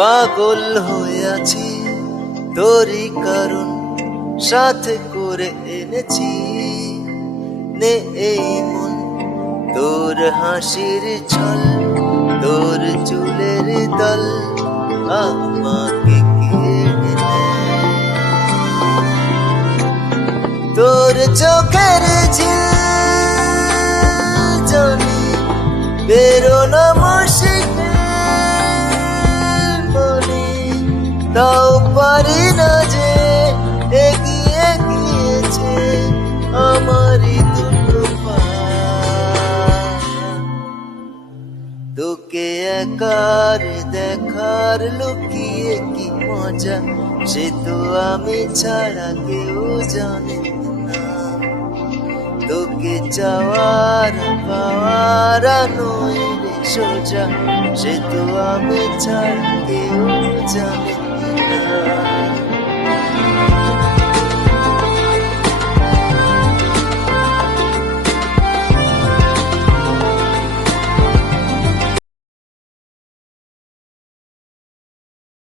পাগল হয়ে আছি তোরই কারণ সাথে করে এনেছি নে এই মন তোর হাসির ছল তোর চুলের দল আমাকে কেড়ে নেয় তোর চোখের ঝিল জানি বেরোনো মুশকিল মনে তাও পারি না যে এগিয়ে গিয়েছে আমারই দুটো পা তোকে একার দেখার লুকিয়ে কি মজা সে তো আমি ছাড়া কেউ জানে না তোকে চাওয়ার পাওয়ার নয় রে সোজা সে তো আমি ছাড়া কেউ জানে না